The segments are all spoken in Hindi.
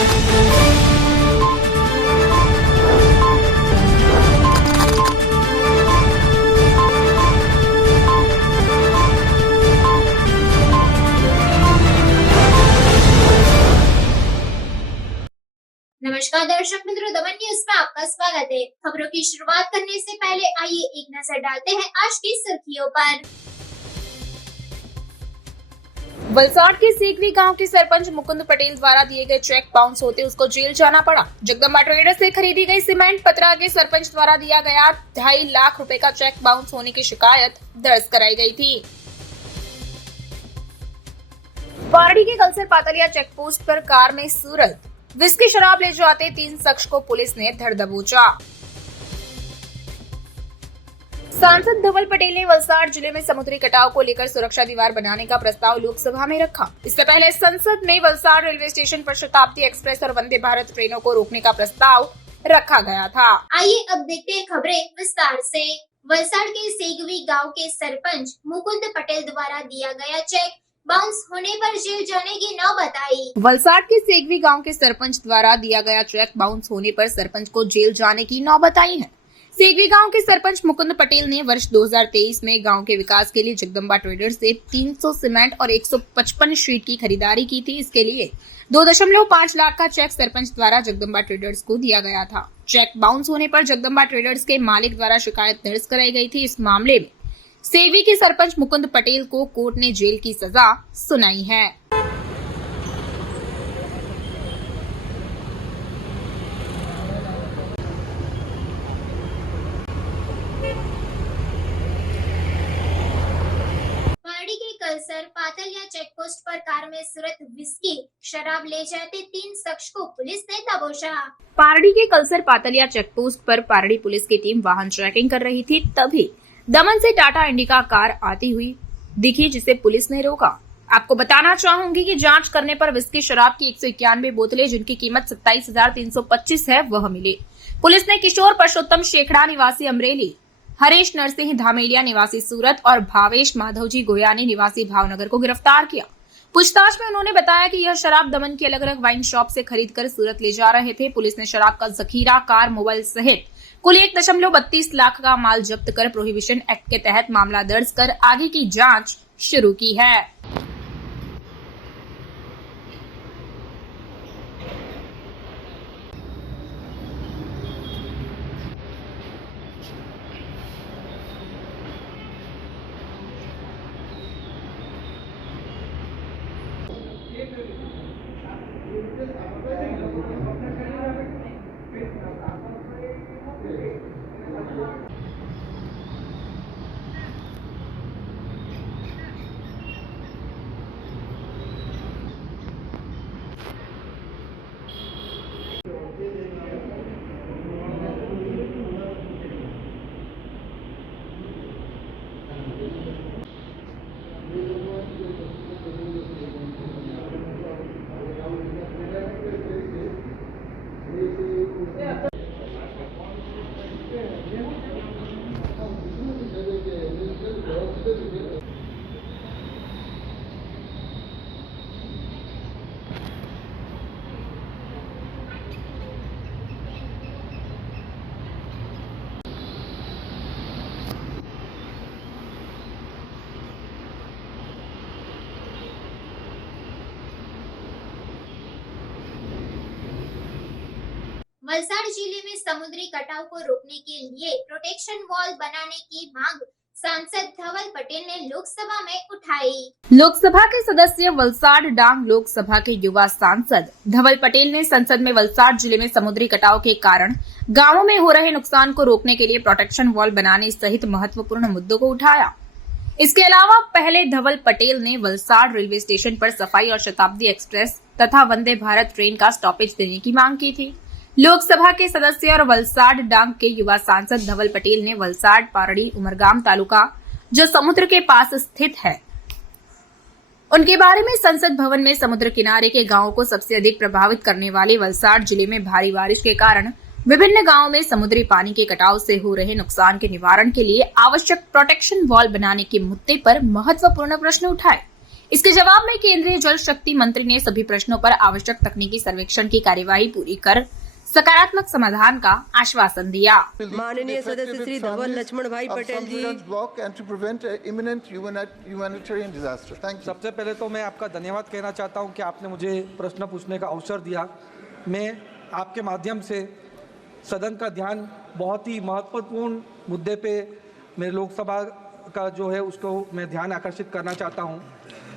नमस्कार दर्शक मित्रों, दमन न्यूज में आपका स्वागत है। खबरों की शुरुआत करने से पहले आइए एक नजर डालते हैं आज की सुर्खियों पर। वलसाड के सेकवी गांव के सरपंच मुकुंद पटेल द्वारा दिए गए चेक बाउंस होते उसको जेल जाना पड़ा। जगदम्बा ट्रेडर्स से खरीदी गई सीमेंट पतरा के सरपंच द्वारा दिया गया 2.5 लाख रुपए का चेक बाउंस होने की शिकायत दर्ज कराई गई थी। पारडी के कलसर पातलिया चेक पोस्ट पर कार में सूरत विस्की शराब ले जाते 3 शख्स को पुलिस ने धर दबोचा। सांसद धवल पटेल ने वलसाड जिले में समुद्री कटाव को लेकर सुरक्षा दीवार बनाने का प्रस्ताव लोकसभा में रखा। इससे पहले संसद में वलसाड रेलवे स्टेशन पर शताब्दी एक्सप्रेस और वंदे भारत ट्रेनों को रोकने का प्रस्ताव रखा गया था। आइए अब देखते हैं खबरें विस्तार से। वलसाड के सेगवी गांव के सरपंच मुकुंद पटेल द्वारा दिया गया चेक बाउंस होने पर जेल जाने की नौबत आई। वलसाड के सेगवी गांव के सरपंच द्वारा दिया गया चेक बाउंस होने पर सरपंच को जेल जाने की नौबत आई है। सेगवी गांव के सरपंच मुकुंद पटेल ने वर्ष 2023 में गांव के विकास के लिए जगदम्बा ट्रेडर्स से 300 सीमेंट और 155 शीट की खरीदारी की थी। इसके लिए 2.5 लाख का चेक सरपंच द्वारा जगदम्बा ट्रेडर्स को दिया गया था। चेक बाउंस होने पर जगदम्बा ट्रेडर्स के मालिक द्वारा शिकायत दर्ज कराई गई थी। इस मामले में सेवी के सरपंच मुकुंद पटेल को कोर्ट ने जेल की सजा सुनाई है। पारडी के कलसर पातलिया चेक पोस्ट पर कार में सूरत विस्की शराब ले जाते 3 शख्स को पुलिस ने दबोचा। पारडी के कलसर पातलिया चेक पोस्ट पर पारडी पुलिस की टीम वाहन चेकिंग कर रही थी, तभी दमन से टाटा इंडिका कार आती हुई दिखी, जिसे पुलिस ने रोका। आपको बताना चाहूंगी कि जांच करने पर विस्की शराब की 191 बोतलें जिनकी कीमत 27,325 है वह मिली। पुलिस ने किशोर परसोत्तम शेखड़ा निवासी अमरेली, हरीश नरसिंह धामेलिया निवासी सूरत और भावेश माधवजी गोयानी निवासी भावनगर को गिरफ्तार किया। पूछताछ में उन्होंने बताया कि यह शराब दमन की अलग अलग वाइन शॉप से खरीदकर सूरत ले जा रहे थे। पुलिस ने शराब का जखीरा, कार, मोबाइल सहित कुल 1.32 लाख का माल जब्त कर प्रोहिबिशन एक्ट के तहत मामला दर्ज कर आगे की जांच शुरू की है। वलसाड जिले में समुद्री कटाव को रोकने के लिए प्रोटेक्शन वॉल बनाने की मांग सांसद धवल पटेल ने लोकसभा में उठाई। लोकसभा के सदस्य वलसाड डांग लोकसभा के युवा सांसद धवल पटेल ने संसद में वलसाड जिले में समुद्री कटाव के कारण गांवों में हो रहे नुकसान को रोकने के लिए प्रोटेक्शन वॉल बनाने सहित महत्वपूर्ण मुद्दों को उठाया। इसके अलावा पहले धवल पटेल ने वलसाड रेलवे स्टेशन पर सफाई और शताब्दी एक्सप्रेस तथा वंदे भारत ट्रेन का स्टॉपेज देने की मांग की थी। लोकसभा के सदस्य और वलसाड डांग के युवा सांसद धवल पटेल ने वलसाड, पारडी, उमरगाम तालुका जो समुद्र के पास स्थित है उनके बारे में संसद भवन में समुद्र किनारे के गांवों को सबसे अधिक प्रभावित करने वाले वलसाड जिले में भारी बारिश के कारण विभिन्न गांवों में समुद्री पानी के कटाव से हो रहे नुकसान के निवारण के लिए आवश्यक प्रोटेक्शन वॉल बनाने के मुद्दे पर महत्वपूर्ण प्रश्न उठाए। इसके जवाब में केंद्रीय जल शक्ति मंत्री ने सभी प्रश्नों पर आवश्यक तकनीकी सर्वेक्षण की कार्यवाही पूरी कर सकारात्मक समाधान का आश्वासन दिया। माननीय सदस्य श्री धवल लक्ष्मण भाई पटेल जी। सबसे पहले तो मैं आपका धन्यवाद कहना चाहता हूं कि आपने मुझे प्रश्न पूछने का अवसर दिया। मैं आपके माध्यम से सदन का ध्यान बहुत ही महत्वपूर्ण मुद्दे पे मेरे लोकसभा का जो है उसको मैं ध्यान आकर्षित करना चाहता हूं।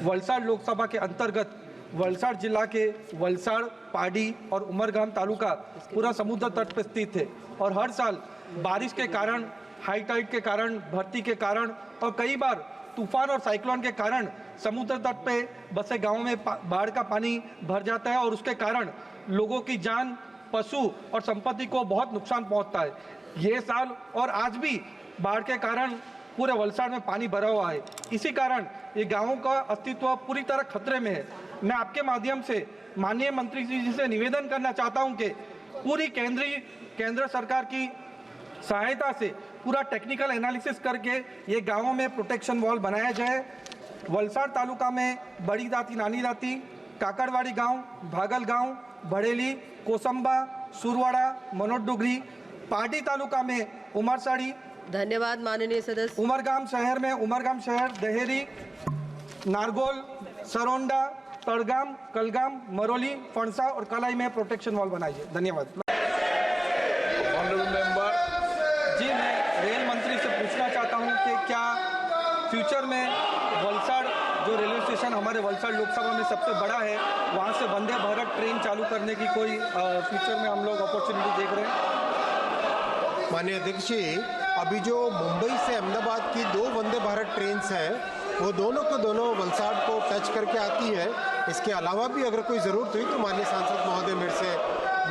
वलसाड़ लोकसभा के अंतर्गत वलसाड़ जिला के वलसाड़, पाडी और उमरगाम तालुका पूरा समुद्र तट पर स्थित है और हर साल बारिश के कारण, हाई टाइड के कारण, भर्ती के कारण और कई बार तूफान और साइक्लोन के कारण समुद्र तट पे बसे गांवों में बाढ़ का पानी भर जाता है और उसके कारण लोगों की जान, पशु और संपत्ति को बहुत नुकसान पहुंचता है। ये साल और आज भी बाढ़ के कारण पूरे वलसाड़ में पानी भरा हुआ है। इसी कारण ये गांवों का अस्तित्व पूरी तरह खतरे में है। मैं आपके माध्यम से माननीय मंत्री जी से निवेदन करना चाहता हूं कि पूरी केंद्र सरकार की सहायता से पूरा टेक्निकल एनालिसिस करके ये गांवों में प्रोटेक्शन वॉल बनाया जाए। वलसाड़ तालुका में बड़ी दाती, नानी दाती, काकड़वाड़ी गांव, भागल गांव, भड़ेली, कोसंबा, सुरवाड़ा, मनोट-डुगरी, पाटी तालुका में उमरसाड़ी। धन्यवाद माननीय सदस्य। उमरगाम शहर, दहेरी, नारगोल, सरोंडा, तड़गाम, कलगाम, मरोली, फणसा और कलाई में प्रोटेक्शन वॉल बनाइए। धन्यवाद। जी, मैं रेल मंत्री से पूछना चाहता हूं कि क्या फ्यूचर में वलसाड़ जो रेलवे स्टेशन हमारे वलसाड़ लोकसभा में सबसे बड़ा है, वहां से वंदे भारत ट्रेन चालू करने की कोई फ्यूचर में हम लोग अपॉर्चुनिटी देख रहे हैं? माननीय अध्यक्ष जी, अभी जो मुंबई से अहमदाबाद की 2 वंदे भारत ट्रेन हैं वो दोनों को दोनों वलसाड़ को टच करके आती है। इसके अलावा भी अगर कोई ज़रूरत हुई तो माननीय सांसद महोदय मेरे से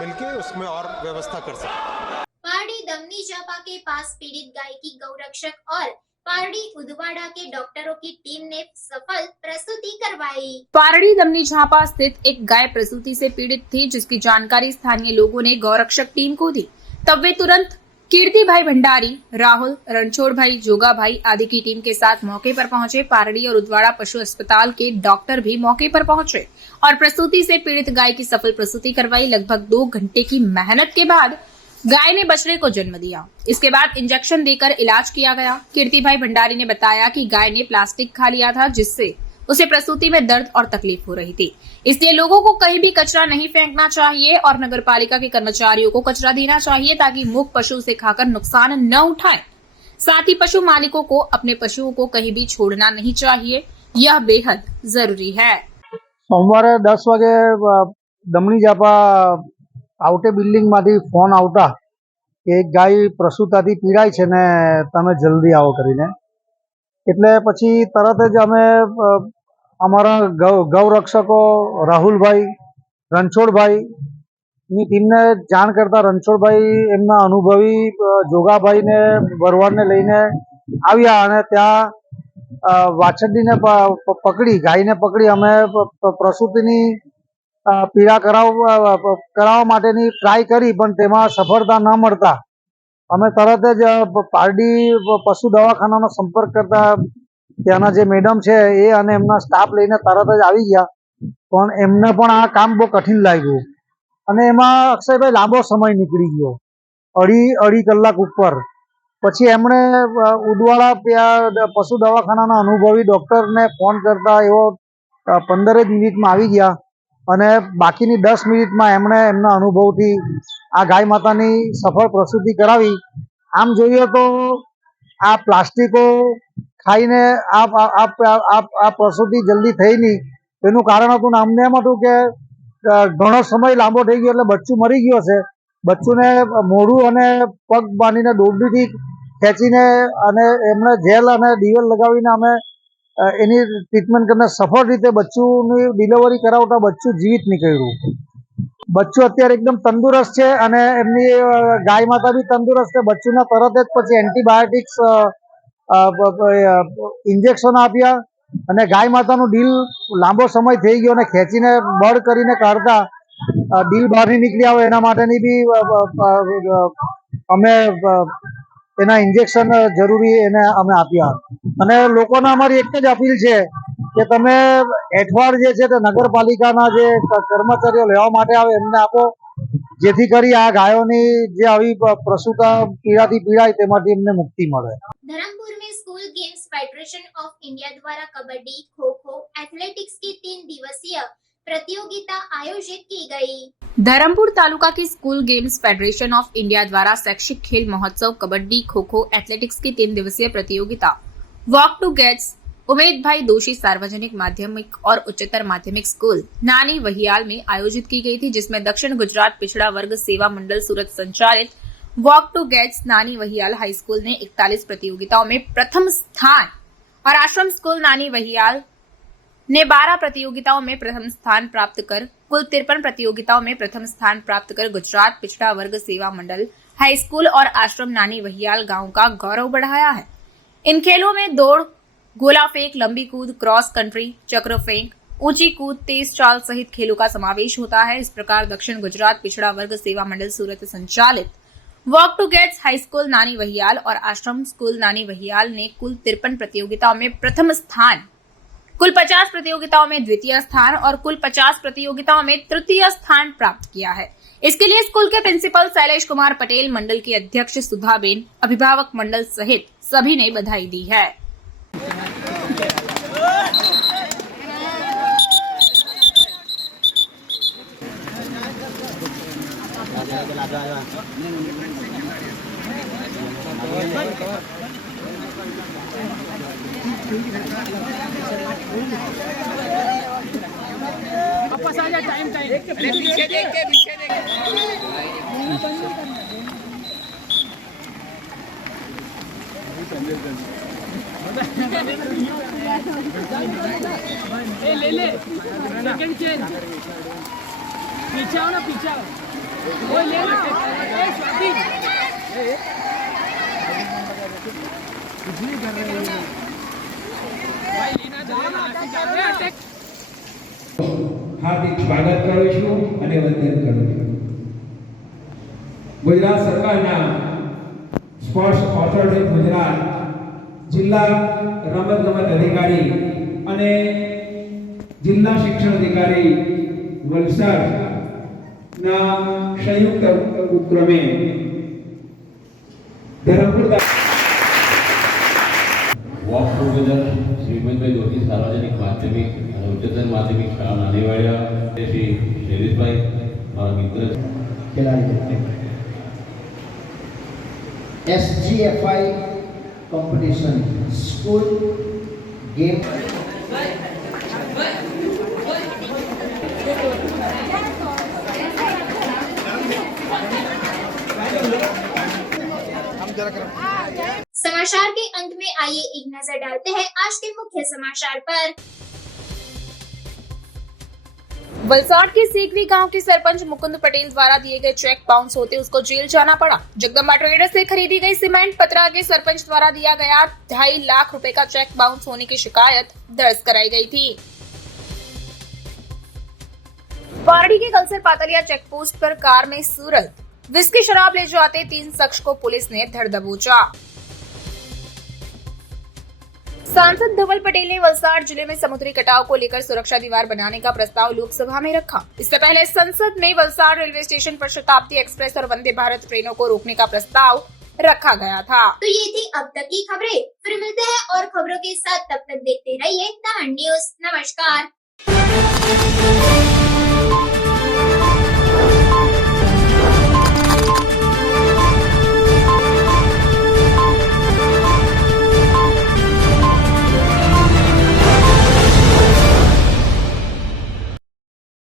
मिलके उसमें और व्यवस्था कर सकते। पारडी दमनी जापा के पास पीड़ित गाय की गौरक्षक और पारडी उदवाड़ा के डॉक्टरों की टीम ने सफल प्रसूति करवाई। पारडी दमनी झापा स्थित एक गाय प्रसूति से पीड़ित थी, जिसकी जानकारी स्थानीय लोगों ने गौरक्षक टीम को दी। तब वे तुरंत कीर्ति भाई भंडारी, राहुल, रणछोड़ भाई, जोगा भाई आदि की टीम के साथ मौके पर पहुंचे। पारडी और उदवाड़ा पशु अस्पताल के डॉक्टर भी मौके पर पहुंचे और प्रसूति से पीड़ित गाय की सफल प्रसूति करवाई। लगभग 2 घंटे की मेहनत के बाद गाय ने बछड़े को जन्म दिया। इसके बाद इंजेक्शन देकर इलाज किया गया। कीर्ति भाई भंडारी ने बताया कि गाय ने प्लास्टिक खा लिया था, जिससे उसे प्रसूति में दर्द और तकलीफ हो रही थी। इसलिए लोगों को कहीं भी कचरा नहीं फेंकना चाहिए और नगर पालिका के कर्मचारियों को कचरा देना चाहिए ताकि मूक पशु से खाकर नुकसान न उठाएं। साथ ही पशु मालिकों को अपने पशुओं को कहीं भी छोड़ना नहीं चाहिए, यह बेहद जरूरी है। सोमवारे 10 वागे दमनी जापा आउटे बिल्डिंग मांथी फोन आवता કે એક ગાય પ્રસૂતાથી પીડાય છે ને તમે જલ્દી આવો કરીને, એટલે પછી તરત જ અમે અમારા ગૌરક્ષકો રાહુલભાઈ, રણછોડભાઈની ટીમને જાણ કરતા રણછોડભાઈ એમના અનુભવી જોગાભાઈને ભરવાડને લઈને આવ્યા અને ત્યાં વાછરડીને પકડી, ગાયને પકડી અમે પ્રસૂતિની પીડા કરાવવા માટેની ટ્રાય કરી, પણ તેમાં સફળતા ન મળતા અમે તરત જ પારડી પશુ દવાખાનાનો સંપર્ક કરતા ત્યાંના જે મેડમ છે એ અને એમના સ્ટાફ લઈને તરત જ આવી ગયા, પણ એમને પણ આ કામ બહુ કઠિન લાગ્યું અને એમાં અક્ષયભાઈ લાંબો સમય નીકળી ગયો, અઢી કલાક ઉપર। પછી એમણે ઉદવાડા પશુ દવાખાનાના અનુભવી ડૉક્ટરને ફોન કરતા એવો 15 મિનિટમાં આવી ગયા અને બાકીની 10 મિનિટમાં એમણે એમના અનુભવથી આ ગાય માતાની સફળ પ્રસૂતિ કરાવી। આમ જોઈએ તો આ પ્લાસ્ટિકો ખાઈને આ પ્રસૂતિ જલ્દી થઈ નહીં, તેનું કારણ હતું ને અમને એમ હતું કે ઘણો સમય લાંબો થઈ ગયો એટલે બચ્ચું મરી ગયો છે। બચ્ચુને મોઢું અને પગ બાંધીને દોરડીથી ખેંચીને અને એમણે જેલ અને ડીવલ લગાવીને અમે એની ટ્રીટમેન્ટ કરીને સફળ રીતે બચ્ચુની ડિલિવરી કરાવતા બચ્ચું જીવિત નીકળ્યું। બચ્ચું અત્યારે એકદમ તંદુરસ્ત છે અને એમની ગાય માતા બી તંદુરસ્ત છે। બચ્ચુને તરત જ પછી એન્ટીબાયોટિક્સ ઇન્જેક્શન આપ્યા અને ગાય માતાનું ડીલ લાંબો સમય થઈ ગયો અને ખેંચીને બળ કરીને કાઢતા ડીલ બહાર નહીં નીકળી આવે એના માટેની બી અમે એના ઇન્જેક્શન જરૂરી એને અમે આપ્યા। અને લોકોને અમારી એક જ અપીલ છે કે તમે એઠવાડ જે છે તે નગરપાલિકાના જે કર્મચારીઓ લેવા માટે આવે એમને આપો, જેથી કરી આ ગાયોની જે આવી પ્રસૂતા પીડાથી પીડાય તેમાંથી એમને મુક્તિ મળે। धर्मपुर में school games federation of India द्वारा कबड्डी, खो खो, एथलेटिक्स की 3 दिवसीय प्रतियोगिता आयोजित की गई। धर्मपुर तालुका की school games federation of India द्वारा शैक्षिक खेल महोत्सव कबड्डी, खो खो, एथलेटिक्स की 3 दिवसीय प्रतियोगिता वॉक टू गेट्स उमेद भाई दोषी सार्वजनिक माध्यमिक और उच्चतर माध्यमिक स्कूल नानी वहियाल में आयोजित की गई थी, जिसमें दक्षिण गुजरात पिछड़ा वर्ग सेवा मंडल सूरत संचालित वॉक टू गेट्स नानी वहियाल हाई स्कूल ने 41 प्रतियोगिताओं में प्रथम स्थान और आश्रम स्कूल नानी वहियाल ने 12 प्रतियोगिताओं में प्रथम स्थान प्राप्त कर कुल 53 प्रतियोगिताओं में प्रथम स्थान प्राप्त कर गुजरात पिछड़ा वर्ग सेवा मंडल हाई स्कूल और आश्रम नानी वहियाल गांव का गौरव बढ़ाया है। इन खेलों में दौड़, गोला फेंक, लंबी कूद, क्रॉस कंट्री, चक्र फेंक, ऊंची कूद, तेज चाल सहित खेलों का समावेश होता है। इस प्रकार दक्षिण गुजरात पिछड़ा वर्ग सेवा मंडल सूरत संचालित walk to gates high school Nani Vahiyal और आश्रम स्कूल नानी वहियाल ने कुल 53 प्रतियोगिताओं में प्रथम स्थान, कुल 50 प्रतियोगिताओं में द्वितीय स्थान और कुल 50 प्रतियोगिताओं में तृतीय स्थान प्राप्त किया है। इसके लिए स्कूल के प्रिंसिपल शैलेश कुमार पटेल, मंडल की अध्यक्ष सुधाबेन, अभिभावक मंडल सहित सभी ने बधाई दी है। ले सेकंड चेंज पीछे आओ ना, पीछे आओ, वो ले लो। स्वाति भाई लेना जाओ अटैक। हार्दिक स्वागत करूं છું અને વંદન કરું છું। ગુજરાત સરકારના સ્પોર્ટ્સ ઓથોરિટી ગુજરાત જિલ્લા રમતગમત અધિકારી અને જિલ્લા શિક્ષણ અધિકારી વલસાડના સંયુક્ત ઉપક્રમે ધરમપુર वॉक टुगेदर श्रीमंतभाई दोषी सार्वजनिक माध्यमिक અને ઉચ્ચતર માધ્યમિક શાળા નાનીવાડિયા શ્રી શૈલેષભાઈ મારા મિત્ર ખેલાડી SGFI competition school game समाचार के अंत में आइए एक नजर डालते हैं आज के मुख्य समाचार पर। वलसाड के सेगवी गांव के सरपंच मुकुंद पटेल द्वारा दिए गए चेक बाउंस होते उसको जेल जाना पड़ा। जगदम्बा ट्रेडर्स से खरीदी गई सीमेंट पतरा के सरपंच द्वारा दिया गया 2.5 लाख रुपए का चेक बाउंस होने की शिकायत दर्ज कराई गई थी। पारडी के कलसर पातलिया चेक पोस्ट पर कार में सूरत विस्की शराब ले जाते 3 शख्स को पुलिस ने धर दबोचा। सांसद धवल पटेल ने वलसाड जिले में समुद्री कटाव को लेकर सुरक्षा दीवार बनाने का प्रस्ताव लोकसभा में रखा। इससे पहले संसद में वलसाड रेलवे स्टेशन पर शताब्दी एक्सप्रेस और वंदे भारत ट्रेनों को रोकने का प्रस्ताव रखा गया था। तो ये थी अब तक की खबरें। फिर मिलते हैं और खबरों के साथ, तब तक देखते रहिए द न्यूज़। नमस्कार।